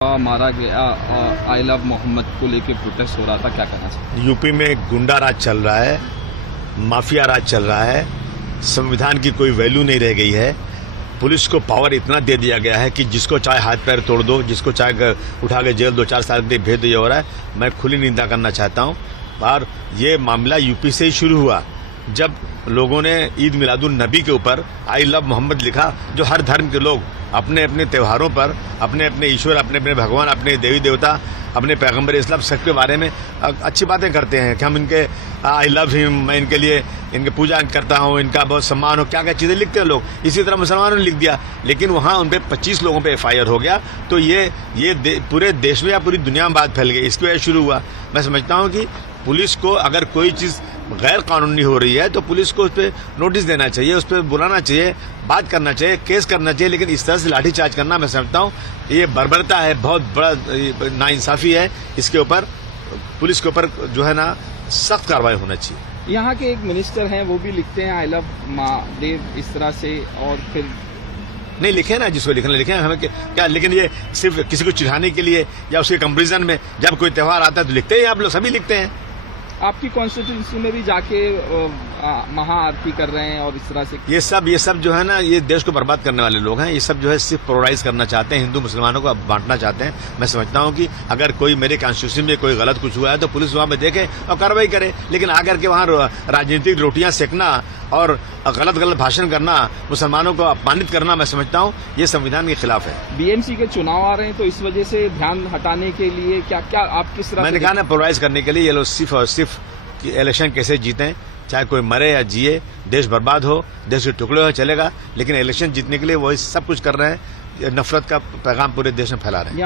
मारा गया I love Mohammad को लेकर प्रोटेस्ट हो रहा था, क्या कहना चाहिए? यूपी में गुंडा राज चल रहा है, माफिया राज चल रहा है, संविधान की कोई वैल्यू नहीं रह गई है। पुलिस को पावर इतना दे दिया गया है कि जिसको चाहे हाथ पैर तोड़ दो, जिसको चाहे उठा के जेल 2-4 साल के लिए भेज दो, ये हो रहा है। मैं खुली निंदा करना चाहता हूँ। और ये मामला यूपी से ही शुरू हुआ, जब लोगों ने ईद मिलादुन नबी के ऊपर आई लव मोहम्मद लिखा। जो हर धर्म के लोग अपने अपने त्योहारों पर अपने अपने ईश्वर, अपने अपने भगवान, अपने देवी देवता, अपने पैगंबर इस्लाम सबके बारे में अच्छी बातें करते हैं कि हम इनके आई लव हिम, मैं इनके लिए इनके पूजा करता हूँ, इनका बहुत सम्मान हो, क्या क्या चीज़ें लिखते हैं लोग। इसी तरह मुसलमानों ने लिख दिया, लेकिन वहाँ उन पर 25 लोगों पे FIR हो गया। तो ये पूरे देश में या पूरी दुनिया में बात फैल गई, इसकी वजह शुरू हुआ। मैं समझता हूँ कि पुलिस को अगर कोई चीज़ गैर कानूनी हो रही है तो पुलिस को उस पर नोटिस देना चाहिए, उस पर बुलाना चाहिए, बात करना चाहिए, केस करना चाहिए। लेकिन इस तरह से लाठीचार्ज करना, मैं समझता हूँ ये बर्बरता है, बहुत बड़ा नाइंसाफी है। इसके ऊपर पुलिस के ऊपर जो है ना सख्त कार्रवाई होना चाहिए। यहाँ के एक मिनिस्टर हैं, वो भी लिखते हैं आई लव महादेव इस तरह से, और फिर नहीं लिखे ना, जिसको लिखना लिखे, हमें क्या। लेकिन ये सिर्फ किसी को चिढ़ाने के लिए या उसके कंपेरिजन में जब कोई त्यौहार आता है तो लिखते हैं, आप लोग सभी लिखते हैं। आपकी कॉन्स्टिट्यूंसी में भी जाके महाआरती कर रहे हैं और इस तरह से ये सब जो है ना, ये देश को बर्बाद करने वाले लोग हैं। ये सब जो है सिर्फ पोलराइज करना चाहते हैं, हिंदू मुसलमानों को बांटना चाहते हैं। मैं समझता हूँ कि अगर कोई मेरे कॉन्स्टिट्यूंसी में कोई गलत कुछ हुआ है तो पुलिस वहां पे देखे और कार्रवाई करे। लेकिन आकर के वहां राजनीतिक रोटियां सेकना और गलत भाषण करना, मुसलमानों को अपमानित करना, मैं समझता हूँ ये संविधान के खिलाफ है। BMC के चुनाव आ रहे हैं, तो इस वजह से ध्यान हटाने के लिए क्या आप किस तरह? मैंने कहा ना, पोलराइज करने के लिए ये लोग सिर्फ और सिर्फ कि इलेक्शन कैसे जीतें, चाहे कोई मरे या जिए, देश बर्बाद हो, देश के टुकड़े हो, चलेगा। लेकिन इलेक्शन जीतने के लिए वही सब कुछ कर रहे हैं, नफरत का पैगाम पूरे देश में फैला रहे हैं।